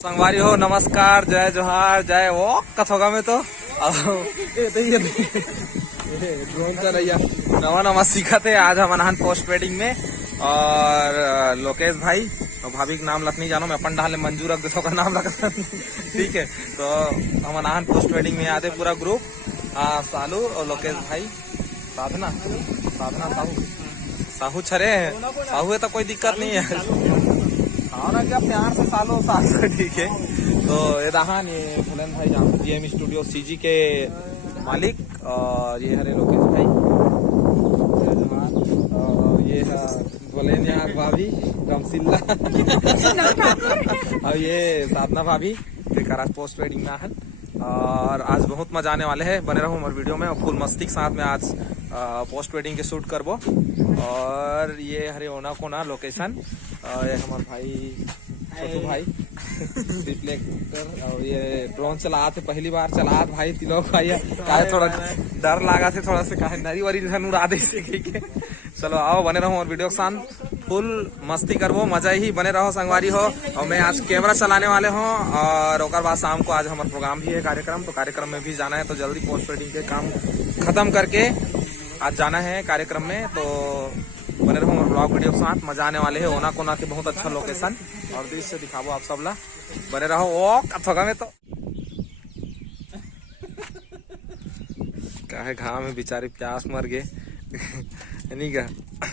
संगवारी हो नमस्कार, जय जोहार, जय वो कथोगा में तो ड्रोन चलैया नवा नवा सीखा थे। आज हम अनहन पोस्ट वेडिंग में और लोकेश भाई और भाभी का नाम लख नहीं जानो, मैं अपन डाले मंजू रख देता का नाम रखता ठीक है। तो हम अनहन पोस्ट वेडिंग में आते पूरा ग्रुप, सालू और लोकेश भाई, साधना साहू छरे है, साहू है तो कोई दिक्कत नहीं है। हाँ ना, क्या प्यार से सालों साल से ठीक है। तो ये रहा ये फुलन भाई जीएम स्टूडियो सीजी के मालिक, और ये हरे लोकेश भाई, और ये बोले यहाँ भाभी रामसिल्ला और ये साधना भाभी आज पोस्ट वेडिंग में आहन। और आज बहुत मजा आने वाले हैं, बने रहो हमारे वीडियो में। और फुल मस्ती के साथ में आज पोस्ट वेडिंग के शूट करबो। और ये हरे ओना कोना लोकेशन, ये हमारे भाई छोटू भाई रिफ्लेक्टर, और ये ड्रोन चला थे पहली बार चला भाई तिलोक भाई, काहे थोड़ा डर लगा थे थोड़ा से, काहे नरी वरी उड़ा दे से। चलो आओ बने रहो और वीडियो के साथ फुल मस्ती करबो, मजा ही बने रहो संगवारी हो। और मैं आज कैमरा चलाने वाले हूँ, और ओकर बाद शाम को आज हमारा प्रोग्राम भी है, कार्यक्रम, तो कार्यक्रम में भी जाना है। तो जल्दी पोस्ट वेडिंग के काम खत्म करके आज जाना है कार्यक्रम में। तो बने रहो हमारे ब्लॉग वीडियो के साथ, मजा आने वाले है। ओना कोना के बहुत अच्छा लोकेशन और दृश्य दिखाबो आप सब ला, बने रहो। ओ कथोगा में तो काहे घाम में बेचारे प्यास मर गए नहीं का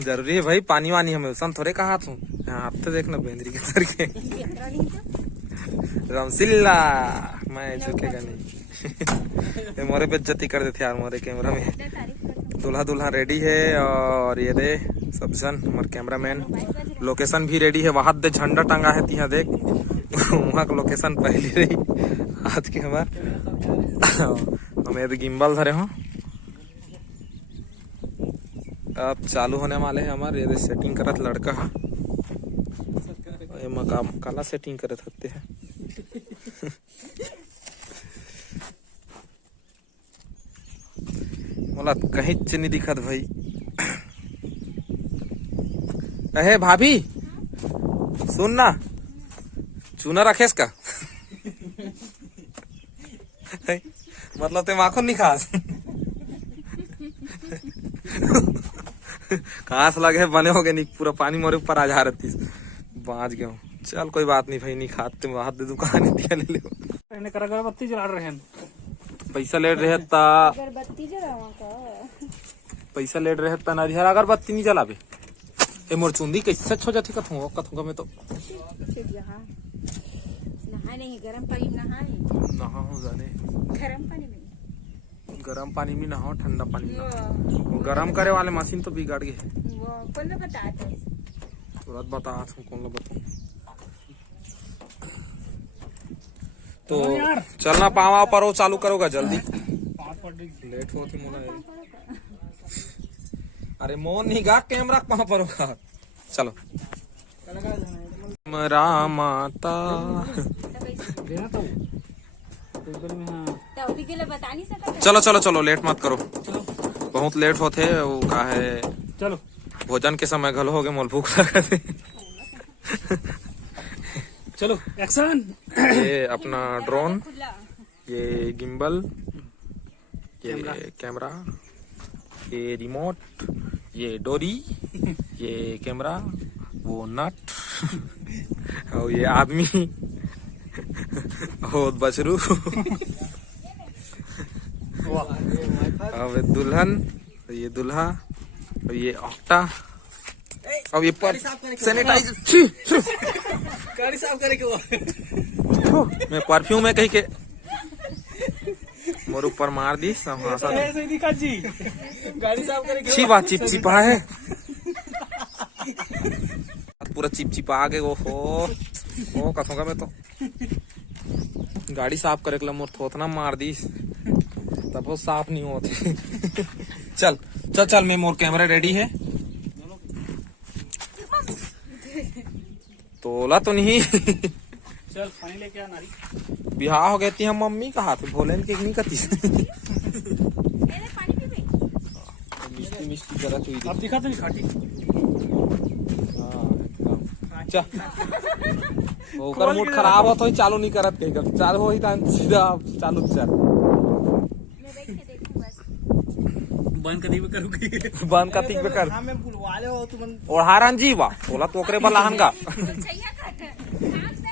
जरूरी है भाई, पानी वानी हमें उसन थोड़े कहा तू हाथ तो देखना बेंद्री के सर के रामसिल्ला मैं झुकेगा नहीं मोरे पे इज्जत कर देते यार मोरे कैमरा में। दूल्हा दुल्हा रेडी है, और ये दे सब जन हमारे कैमरामैन, लोकेशन भी रेडी है। वहां दे झंडा टंगा है तिहा देख वहाँ का लोकेशन पहले रही आज के हमार हमें गिम्बल धरे हो। अब चालू होने वाले हैं हमारे, ये सेटिंग करत लड़का है, ये मकाम काला सेटिंग करे थकते हैं बोला कहीं नहीं दिखत भाई। अहे भाभी सुन ना, चूना रखेस का मतलब ते माखन नहीं खास कहाँ से लगे बने हो गए नहीं, पूरा पानी मोरे ऊपर आ जा रही बाज गया। चल कोई बात नहीं भाई, नहीं खाते हाथ दे दुकान दिया ले अगरबत्ती जला रहे हैं, पैसा ले रहे पैसा ले रहे नरिहर अगरबत्ती नहीं जलाबे। ए मोर चुंदी कैसे छो जाती कथूंगा में तो गरम पानी नहा हो जाने, गरम पानी में नहाओ, ठंडा पानी में नहाओ। गरम करे वाले मशीन तो बिगाड़ गए, तुरंत बता कौन बताऊं। तो चलना पावा पर चालू करोगा जल्दी, लेट होती मोला। अरे मोन नहीं गा कैमरा कहाँ पर होगा, चलो मेरा माता चलो चलो चलो लेट मत करो, बहुत लेट होते वो का है। चलो भोजन के समय घलो हो गए, मोल भूख लगा थे चलो एक्शन। ये अपना ड्रोन, ये गिम्बल, ये कैमरा, ये रिमोट, ये डोरी, ये कैमरा, वो नट और ये आदमी और बछरू अब दुल्हन, ये दुल्हा, और ये ऑक्टा, अब ये सैनिटाइजर गाड़ी साफ करे के मैं परफ्यूम है कहीं के मोर ऊपर मार दी गाड़ी साफ करे के बात चिपचिपा है पूरा चिपचिपा गए। ओ कथोगा में तो गाड़ी साफ करे के मोर थोतना मार दी तब वो साफ नहीं होते चल चल चल मैं मोर कैमरा रेडी है, तोला तो नहीं चल पानी लेके आ नारी। बिहार हो गई थी हम मम्मी का हाथ भोलेन के नहीं कती मिस्टी मिस्टी जरा चुई अब दिखा तो नहीं खाटी। ओकर मूड खराब हो तो ही चालू नहीं करत कहीं कभी चालू हो ही तो सीधा चालू चल मैं देख के देखूं बस। बंद कभी भी करूँगी। बंद का तीक पे कर हाँ मैं बुलवा ले हो तुम। और हारन जी बा बोला तोकरे बा लहन का चाहिए कट हाथ से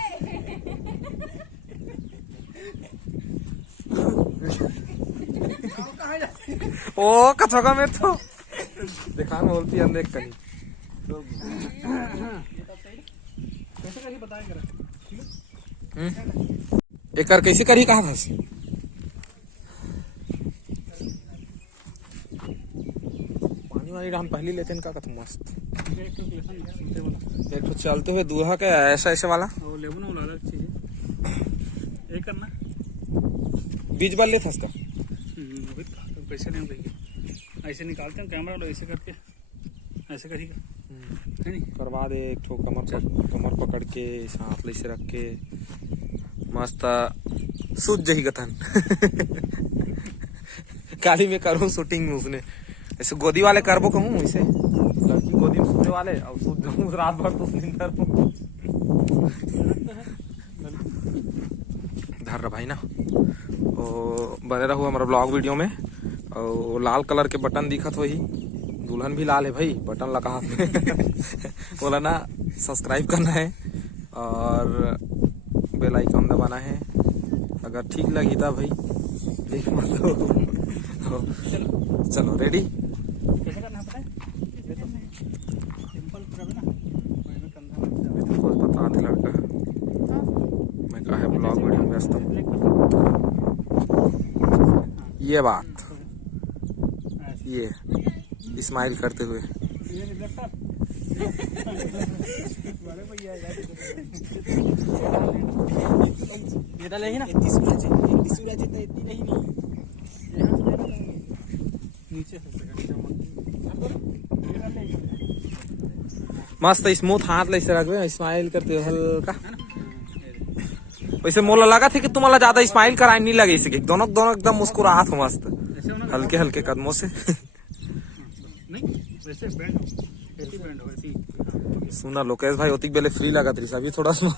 ओ कथोगा में तो दिखा में बोलती अंदर कहीं कैसे करी बताया करा। एकर कैसे करी कहा था पानी वानी हम पहले लेते हैं का कथ मस्त एक तो चलते हुए दूल्हा के ऐसा ऐसे वाला वो लेबू ना वो अलग चीज है। ये करना बीज बल लेता इसका अभी तो पैसे नहीं भैया ऐसे निकालते हैं कैमरा लो ऐसे करके ऐसे करिएगा है नहीं। करवा दे एक ठो कमर पकड़ के सांप ले से रख के मस्त सूझ जही गथन काली में करूँ शूटिंग में उसने ऐसे गोदी वाले करबो कहूँ ऐसे लड़की गोदी में सोने वाले और सूझ जाऊँ रात भर तो नींदर धर रहा भाई ना ओ बने रहो हमारा ब्लॉग वीडियो में और लाल कलर के बटन दिखत वही दुल्हन भी लाल है भाई बटन लगा हाथ में बोला ना सब्सक्राइब करना है और बेल आइकन दबाना है अगर ठीक लगी था भाई देख मत चलो रेडी कैसे करना है पता है सिंपल पूरा ना में कंधा कुछ बता दे लड़का मैं कहा है ब्लॉग वीडियो में व्यस्त हूँ ये बात ये स्माइल करते हुए ये डालेगी ना नीचे मस्त स्मूथ हाथ ले से रखबे स्माइल करते हुए हल्का वैसे मोला लगा था कि तुम्हारा ज्यादा स्माइल कराए नहीं लगे इसे दोनों दोनों एकदम मुस्कुराहट हो मस्त हल्के हल्के कदमों से नहीं वैसे बैंड हो ऐसी बैंड हो ऐसी सुना लोकेश भाई ओतिक बेले फ्री लगा थी अभी थोड़ा सा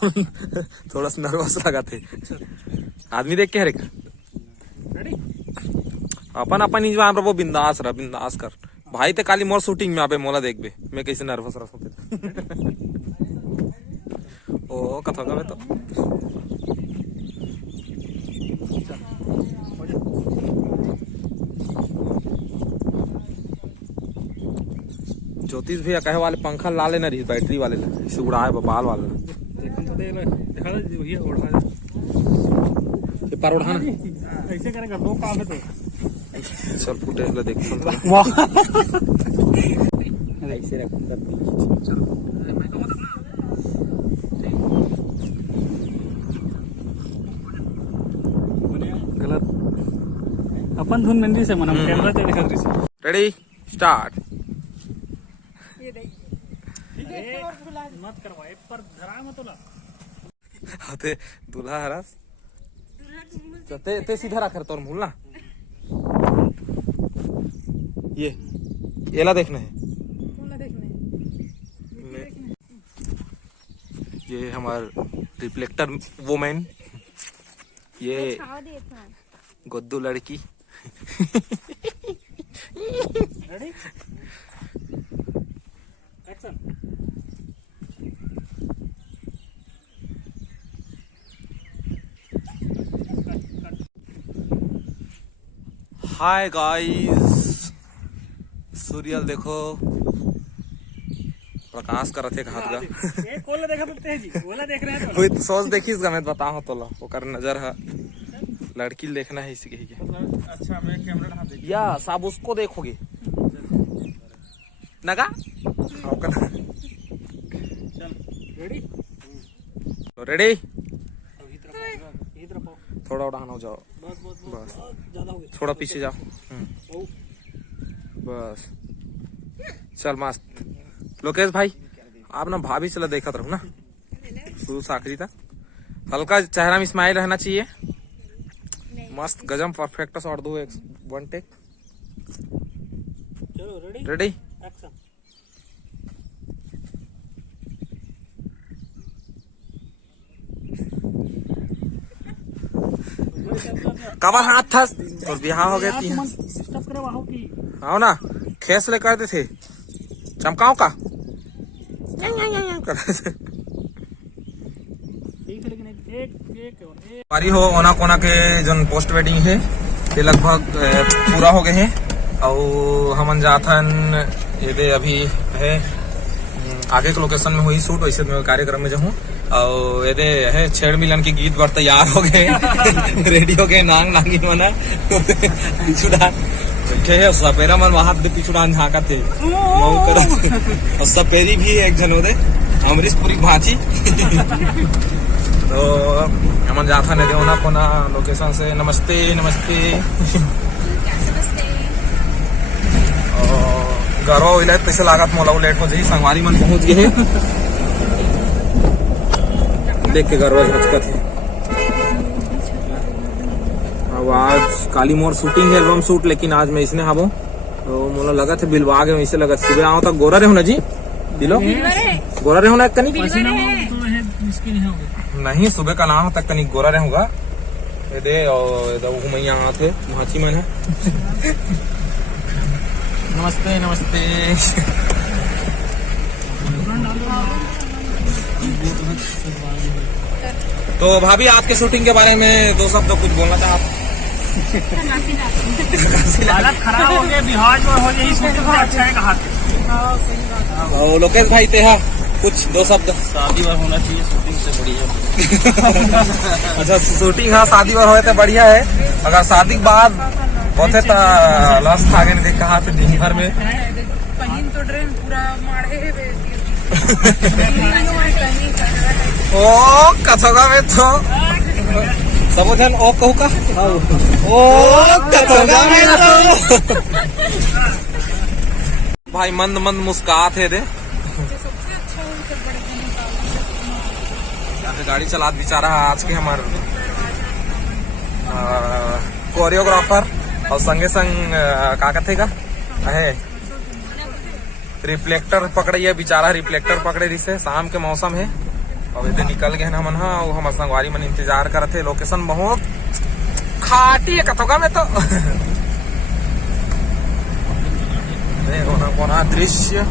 नर्वस लगा थे आदमी देख के हरे रेडी अपन अपन ही वहां पर वो बिंदास रहा बिंदास कर भाई ते काली मोर शूटिंग में आबे मोला देख बे मैं कैसे नर्वस रहा सोते ओ कथा का तो ज्योतिष भैया कहे वाले पंखा ला लेना रही बैटरी वाले ला इसे उड़ाए बाल वाले देखो तो दे दिखा दे वही ओढ़ा ये पर उड़ाना ऐसे करेगा दो काम है तो चल फुटेज ला देख ऐसे रखूंगा चलो मैं कहूँ तब ना गलत अपन धुन मंदिर से मना कैमरा से दिखा रही रेडी स्टार्ट मत करवाए पर धरा मत ला ते दूल्हा हरस ते सीधा रख तोर मूल ना येला देखना है ये हमार रिफ्लेक्टर वोमेन ये गोद्दू लड़की रेडी एक्शन हाय गाइस सूर्यल देखो प्रकाश करत है हाथ का ये कोला देखा तो तेजी कोला देख रहे हैं तो कोई तो सोच देखिस गा मैं बताऊं तो ला ओकर नजर है लड़की देखना है इसी के अच्छा मैं कैमरा ढाल दे या सब उसको देखोगे नगा ओकर चल रेडी रेडी इधर पाओ थोड़ा उड़ाना हो जाओ बस बस बस। बस ज्यादा हो गया थोड़ा पीछे जाओ ओ बस चल मस्त लोकेश भाई आप ना भाभी चला देखत रहो ना शुरू से आखिरी तक हल्का चेहरा में स्माइल रहना चाहिए मस्त गजम परफेक्ट शॉट दो एक वन टेक चलो रेडी रेडी एक्शन कबर हाथ था और बिहार हो गया थी स्टॉप करे वाहो की आओ ना खेस ले करते थे चमकाओ का ठीक है लेकिन एक बारी हो ओना कोना के जन पोस्ट वेडिंग है ये लगभग पूरा हो गए हैं और हमन जाथन ये दे अभी है आगे के लोकेशन में हुई शूट वैसे मैं कार्यक्रम में जाऊँ और ये दे है छेड़ मिलन के गीत बर तैयार हो गए रेडी हो गए नांग नांगी मना पिछुड़ा बैठे है सपेरा मन वहां दे पिछुड़ा झाका थे मऊ करत और सपेरी भी एक जन होदे अमरीशपुरी भाची तो हमन जाथा ने देवना कोना लोकेशन से नमस्ते नमस्ते गरवा इलाज पैसे लागत मोला लेट हो जाही संगवारी मन पहुंच गए देख के गरवा झचकत है अब आज काली मोर शूटिंग है एल्बम शूट लेकिन आज मैं इसने हाबो तो मोला लगा थे बिलवा गए वैसे लगा सुबह आओ तक गोरा रहो ना जी दिलो गोरा रहो ना कनी नहीं सुबह का नाम तक कनी गोरा रहूंगा ये दे और घुमैया थे भाची मन है नमस्ते नमस्ते तो भाभी आज के शूटिंग के बारे में दो शब्द कुछ बोलना था आप हालत खराब हो गया बिहार में हो यही शूटिंग में अच्छा है कहा और लोकेश भाई तेहा कुछ दो शब्द शादी बार होना चाहिए शूटिंग से बढ़िया अच्छा शूटिंग हाँ शादी बार होए तो बढ़िया है अगर शादी के बाद होते तो लस खागे ने कहा तो दिन भर में तो ड्रेन पूरा मारे ओ कथोगा में तो सबोधन ओ कहू का ओ कथोगा में तो भाई मंद मंद मुस्कात है दे गाड़ी चला बेचारा आज के हमारे कोरियोग्राफर और संगे संग का कहते का है रिफ्लेक्टर पकड़िए बेचारा रिफ्लेक्टर पकड़े रही से शाम के मौसम है और इधर निकल गए हमन हाँ हमारे संगवारी मन इंतजार करते लोकेशन बहुत खाटी है कथोगा में तो कोना दृश्य